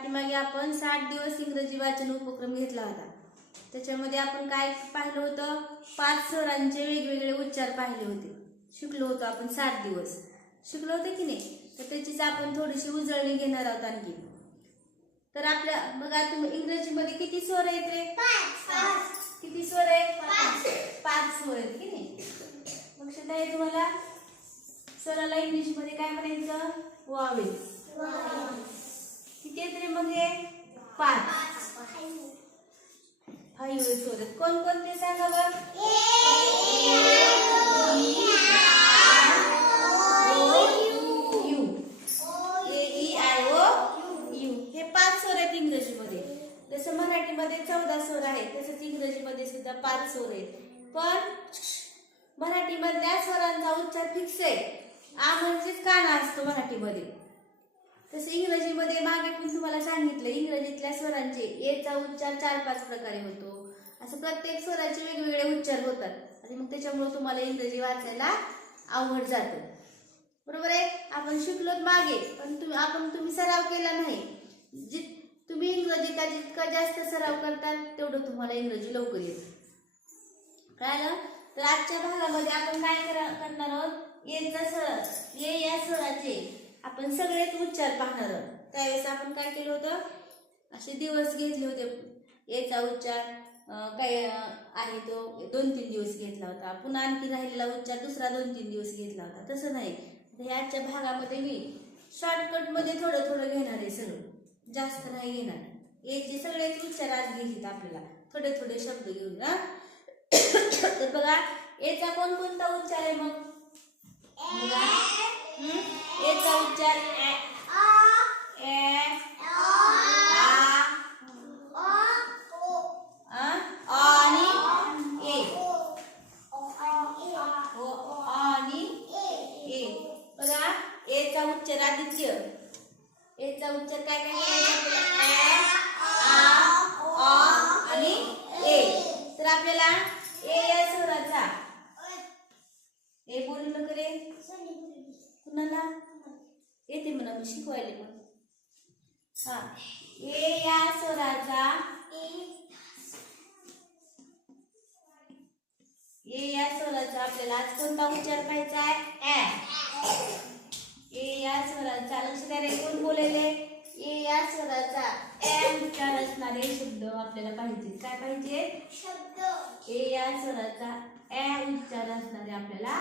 पाठीमागे आपण साठ दिवस इंग्रजी वाचन उपक्रम घेतला होता. त्याच्यामध्ये आपण काय पाहिलं होतं? पाच स्वरांचे वेगवेगळे उच्चार पाहिले होते. शिकलो होतो आपण सात दिवस. शिकलो होतं की नाही? तर त्याचीच आपण थोडीशी उजळणी घेणार आहोत आणखी. तर आपल्या बघा तुम्ही इंग्रजीमध्ये किती स्वर आहेत रे? किती स्वर आहेत? पाच स्वर आहेत की नाही? लक्षात आहे तुम्हाला? स्वराला इंग्लिशमध्ये काय म्हणायचं? वावे. किती आहेत रे म्हणजे पाच. फाईव्ह स्वर आहेत कोण कोणते सांगा U. A E I O U. हे पाच स्वर आहेत इंग्रजीमध्ये. जसं मराठीमध्ये चौदा स्वर आहेत तसंच इंग्रजीमध्ये सुद्धा पाच स्वर आहेत. पण मराठीमधल्या स्वरांचा उच्चार फिक्स आहे. आ म्हणजेच काना असतो मराठीमध्ये. तसे इंग्रजीमध्ये मागे पण तुम्हाला सांगितलं इंग्रजीतल्या स्वरांचे एचा उच्चार चार पाच प्रकारे होतो. असं प्रत्येक स्वराचे वेगवेगळे उच्चार होतात. आणि मग त्याच्यामुळे तुम्हाला इंग्रजी वाचायला आवड जातं. बरोबर आहे? आपण शिकलो मागे पण तुम्ही आपण तुम्ही सराव केला नाही. जित तुम्ही इंग्रजीचा जितका जास्त सराव करताल तेवढं तुम्हाला इंग्रजी लवकर येतं. कळालं? तर आजच्या भागामध्ये आपण काय करणार आहोत? येचा स ये या स्वराचे आपण सगळेच उच्चार पाहणार आहोत. त्यावेळेस आपण काय केलं होतं? असे दिवस घेतले होते. याचा उच्चार काय आहे तो दोन तीन दिवस घेतला होता. पुन्हा आणखी राहिलेला उच्चार दुसरा दोन तीन दिवस घेतला होता. तसं नाही. तर हे आजच्या भागामध्ये मी शॉर्टकटमध्ये थोडं थोडं घेणार आहे सगळं. जास्त नाही घेणार. याचे सगळेच उच्चार आज घेतलेत आपल्याला थोडे थोडे शब्द घेऊन ना तर बघा याचा कोणकोणता उच्चार आहे मग? बघा हं? याचा उच्चार ऍ, ऍ, आ, आ, अ आणि ए ओ अ आणि ए बघा एचा उच्चार आदित्य एचा उच्चार काय काय करायचा आपल्याला? ऍ, आ, अ आणि ए तर आपल्याला ए या स्वराचा ए बोलू करे कुणाला येते म्हणा मी शिकवायले पण हा ए या स्वराचा ए या स्वराचा आपल्याला आज कोणता उच्चार पाहायचा आहे? ए. या स्वराचा लक्ष द्या रे कोण बोलेले ए या स्वराचा ऍ उच्चार असणारे शब्द आपल्याला पाहिजे काय पाहिजे? ए या स्वराचा ऍ उच्चार असणारे आपल्याला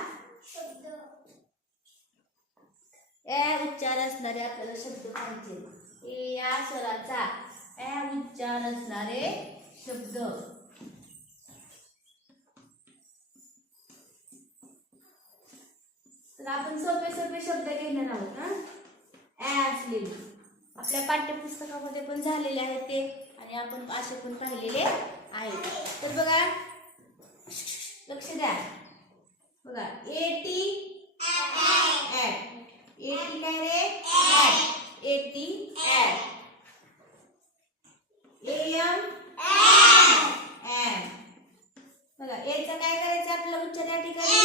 ऍ उच्चार असणारे आपल्याला शब्द पाहिजे ए या स्वराचा ए उच्चार असणारे शब्द. तर आपण सोपे सोपे शब्द घेणार आहोत ना ए असलेले. आपल्या पाठ्यपुस्तकामध्ये पण झालेले आहेत ते आणि आपण असे पण पाहिलेले आहेत. तर बघा लक्ष द्या. बघा ए टी ए टी काय रे at A T at A M am बघा एचा काय करायचं आपल्याला उच्चार या ठिकाणी?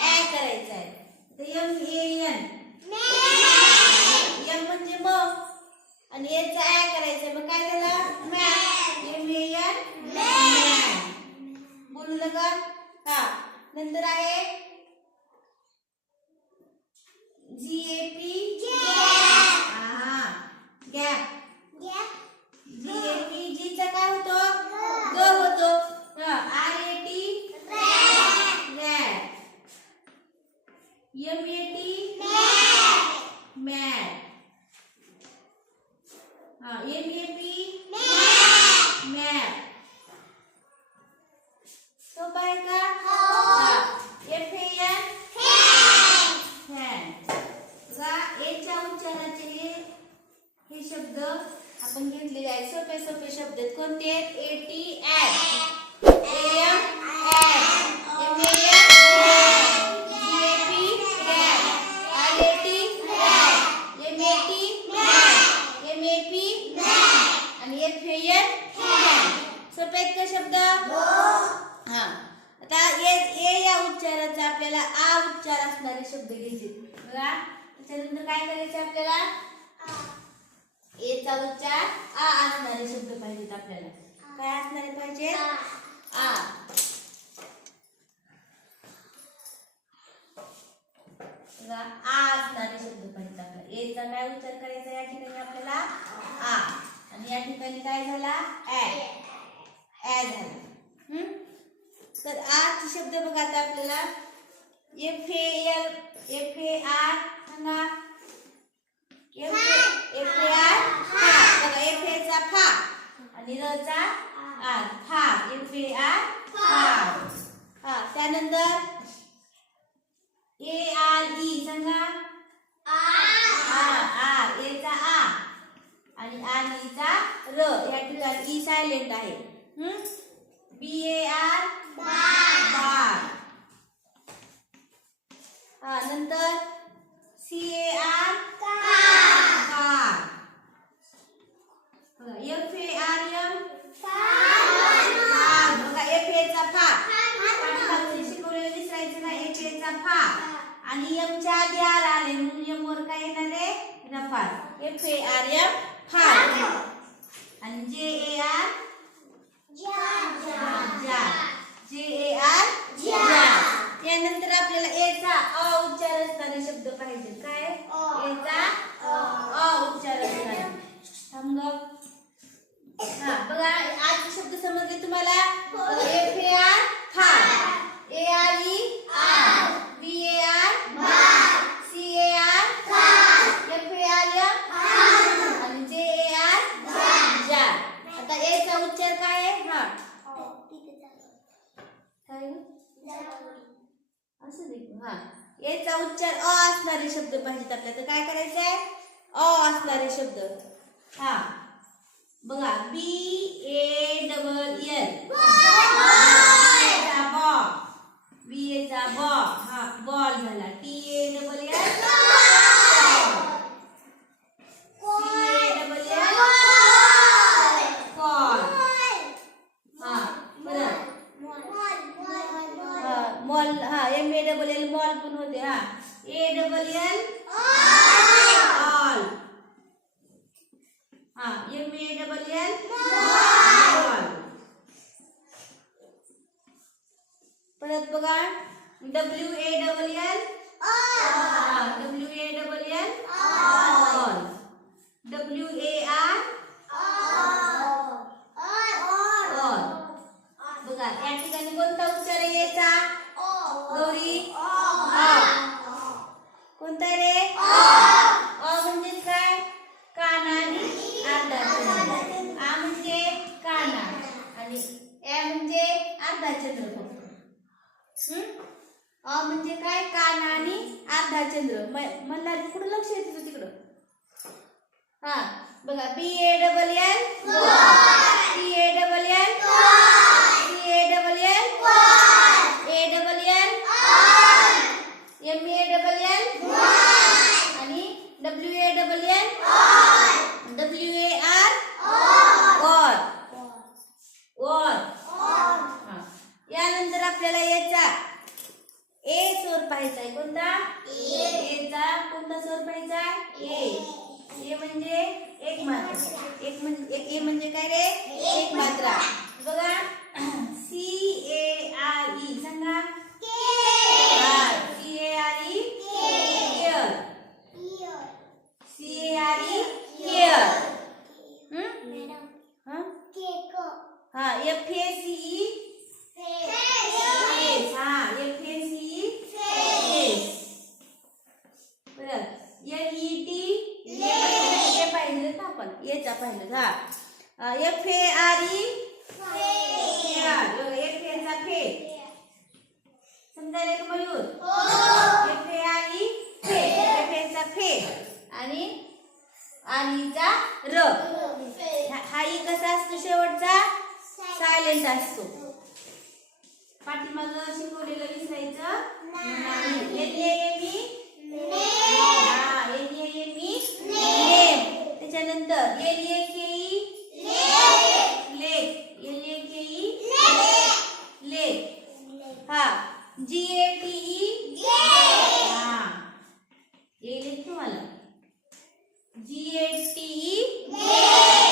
ऍ करायचा आहे. तर एम ए एन एम म्हणजे म. आणि याचा ऍ करायचं मग काय झालं? मॅ एम ए एन बोलू नका. हा. नंतर आहे जी ए पी हा गॅप जी ए पी जीचा काय होतो ग होतो R A T rat M A T mat हा एम ए पी मॅप सोपं आहे का एफ ए एन फॅन बघा एच्या उच्चाराचे हे हे शब्द आपण घेतलेले आहेत सोपे सोपे शब्द आहेत कोणते आहेत A T M M M A M G A P R A T M A T M A P आणि एफ ए एन सोपे आहेत का शब्द हा आता ए ए या उच्चाराचा आपल्याला आ उच्चार असणारे शब्द घ्यायचे बघा त्याच्यानंतर काय करायचं आपल्याला एचा उच्चार आ असणारे शब्द पाहिजेत आपल्याला. काय असणारे पाहिजे? आ. आ. असणारे शब्द पाहिजेत आपल्याला. एचा काय उच्चार करायचा या ठिकाणी आपल्याला? आ. आणि या ठिकाणी काय झाला? ऍ ऍ झाला. हम्म? तर आचे शब्द बघा आता आपल्याला. F A L F A R सांगा F A F A R फा बघा एफ ए चा फा आणि र चा आर फा एफ ए आर फा हा त्यानंतर ए आर ई सांगा आर आर ए चा आ आणि आर ई चा र या ठिकाणी ई सायलेंट आहे बी ए आर बार हा नंतर C A R car F A R M far बघा एफ ए चा फा पाठीमागचे शिकवलेलं दिसायचं ना एफ ए चा फा आणि एम च्या आधी आर आले म्हणून एम वर काय येणार आहे रफार F A R M far आणि जे ए आर जा जे ए आर जा त्यानंतर आपल्याला ए चा अ उच्चार असणारे शब्द पाहिजे काय ए चा अ उच्चार असणारे थांब गं. हा बघा आज शब्द समजले तुम्हाला F A R far A R E R B A R C A R F A R M आणि जे ए आर जा आता ए चा उच्चार काय आहे हा काय गं? असं दे हा. याचा उच्चार अ असणारे शब्द पाहिजेत आपल्या तर काय करायचं आहे अ असणारे शब्द. हा. बघा. बी ए डबल एल बॉ बी ए चा बॉ हा बॉल झाला T A double L C A double L call हा परत हा, मॉल हा M A double L mall पण होते हा ए डबल एल ऑल हा एम ए डबल एल परत बघा W A double L W A double L W A R all बघा या ठिकाणी कोणता उच्चार आहे याचा गौरी अ. कोणता रे अ म्हणजे काय काना आणि अर्धा चंद्र आ म्हणजे काना आणि ए म्हणजे अर्धा चंद्र फक्त हं? अ म्हणजे काय काना आणि राजेंद्र म- मला कुठं लक्ष येते तुझं तिकडं? हा बघा B A double L T A double L C A double L A double L M A double L आणि W A double L W A R or or हा. यानंतर आपल्याला याचा ए स्वर पाहायचा आहे कोणता ए चा कोणता स्वर पाहायचा आहे? ए ए म्हणजे एक मात्रा एक म्हणजे एक ए म्हणजे काय रे मात्रा बघा. सी ए आर ई सांगा. C A R E care C A R E care हा एफ ए सी ई हा एफ ए सी ई परत एल ई टी हे पाहिजे आपण? याचा पाहिजे हा. F A R? E F A चा फे. समजायला का Mayur? F A R E फे. एफ ए चा फे. आणि आलीचा र. हा ई कसा असतो शेवटचा? सायलेंट असतो. पाठीमाग शिकवलेलं विसरायचं नाही एल ए एम ई हा L A M E name त्याच्यानंतर L A K E lake L A K E lake हा जी ए टी ई हा येईल तुम्हाला जी ए टी ई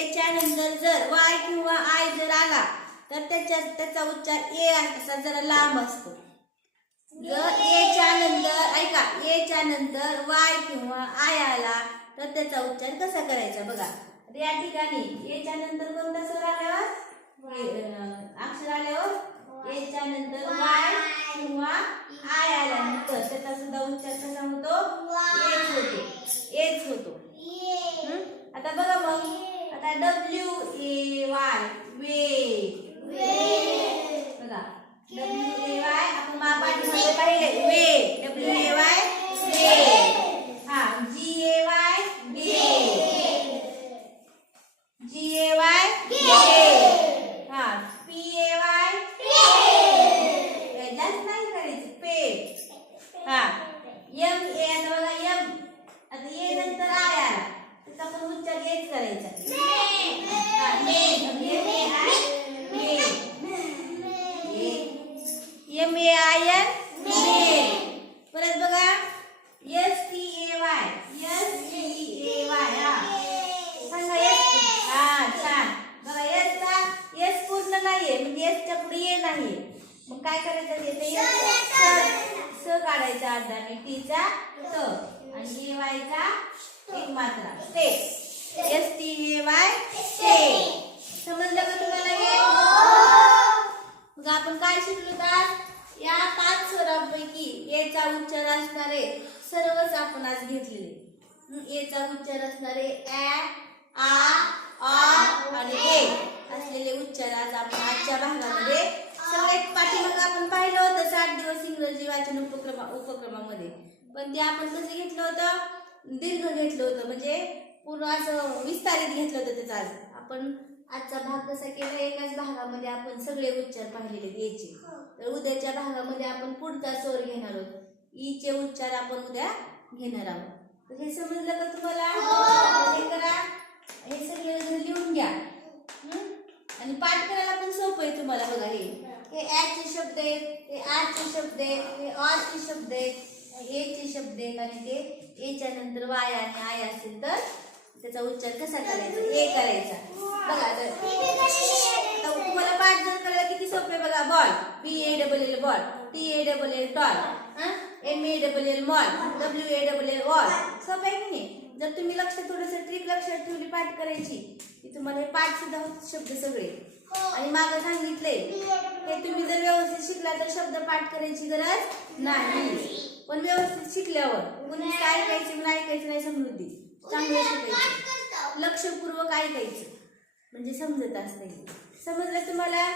एच्या नंतर जर वाय किंवा आय जर आला तर त्याच्या त्याचा उच्चार ए असा जरा लांब असतो. जर एच्या नंतर ऐका एच्या नंतर वाय किंवा आय आला तर त्याचा उच्चार कसा करायचा बघा. तर या ठिकाणी एच्या नंतर कोणता स्वर आल्यावर? अक्षर आल्यावर? एच्या नंतर वाय किंवा आय आल्यानंतर त्याचा सुद्धा उच्चार कसा होतो? एच होतो. एच होतो? आता बघा मग. आता डब्ल्यू ए वाय वे बघा डब्ल्यू ए वाय आपण महापाठीमध्ये पाहिले वे डब्ल्यू ए वाय वे हा जी ए वाय गे जी ए वाय गे हा पी ए वाय जास्त नाही करायचं पे हा यम ए आता बघा यम आता ये नंतर आय आला त्याचा पण उच्चार येच करायचा हा, main. M A I M A I N main परत बघा S T A Y S T A Y हा सांगा एस हा छान बघा एस चा एस पूर्ण नाहीये म्हणजे एसच्या पुढे ये नाहीये मग काय करायचं येते स स काढायचा अर्धाने त आणि ए वायचा एक मात्रा ते. एस टी ए वाय ते समजलं का तुम्हाला हे? मग आपण काय शिकलो तर? या पाच स्वरांपैकी एचा उच्चार असणारे सर्वच आपण आज घेतलेले. हं, चा उच्चार असणारे ॲ आ आ आणि ए. असलेले उच्चार आज आपण आजच्या भागामध्ये सगळ्यात पाठीमाग आपण पाहिलं होतं सात दिवस इंग्रजी वाचन उपक्रमा उपक्रमामध्ये. पण ते आपण कसं घेतलं होतं दीर्घ घेतलं होतं म्हणजे पूर्ण असं विस्तारित घेतलं होतं त्याचं आज. आपण आजचा भाग कसा केला एकाच भागामध्ये आपण सगळे उच्चार पाहिलेले याचे तर उद्याच्या भागामध्ये आपण पुढचा स्वर घेणार आहोत. ईचे उच्चार आपण उद्या घेणार आहोत. तर हे समजलं का तुम्हाला? तर हे करा. हे सगळे लिहून घ्या. हं? आणि पाठ करायला पण सोपं आहे तुम्हाला बघा हे. हे ॲचे शब्द आहेत हे आजचे शब्द आहेत हे ऑचे शब्द आहेत एचे शब्द आहेत. आणि ते एच्या नंतर वाय आणि आय असेल तर त्याचा उच्चार कसा करायचा? ए करायचा. बघा तर तुम्हाला पाठ जर करायला किती सोपे बघा. Ball. B A double L ball T A double L tall M A double L mall W A double L wall सोपं आहे की नाही? जर तुम्ही लक्ष थोडस ट्रिक लक्षात ठेवली पाठ करायची की तुम्हाला हे पाठ सुद्धा शब्द सगळे. आणि मागं सांगितले हे तुम्ही जर व्यवस्थित शिकला तर शब्द पाठ करायची गरज नाही. पण व्यवस्थित शिकल्यावर कुणी काय ऐकायचं मला ऐकायचं नाही समृद्धी चांगलं शिकायचं. लक्षपूर्वक ऐकायचं. म्हणजे समजत असते समजलं तुम्हाला?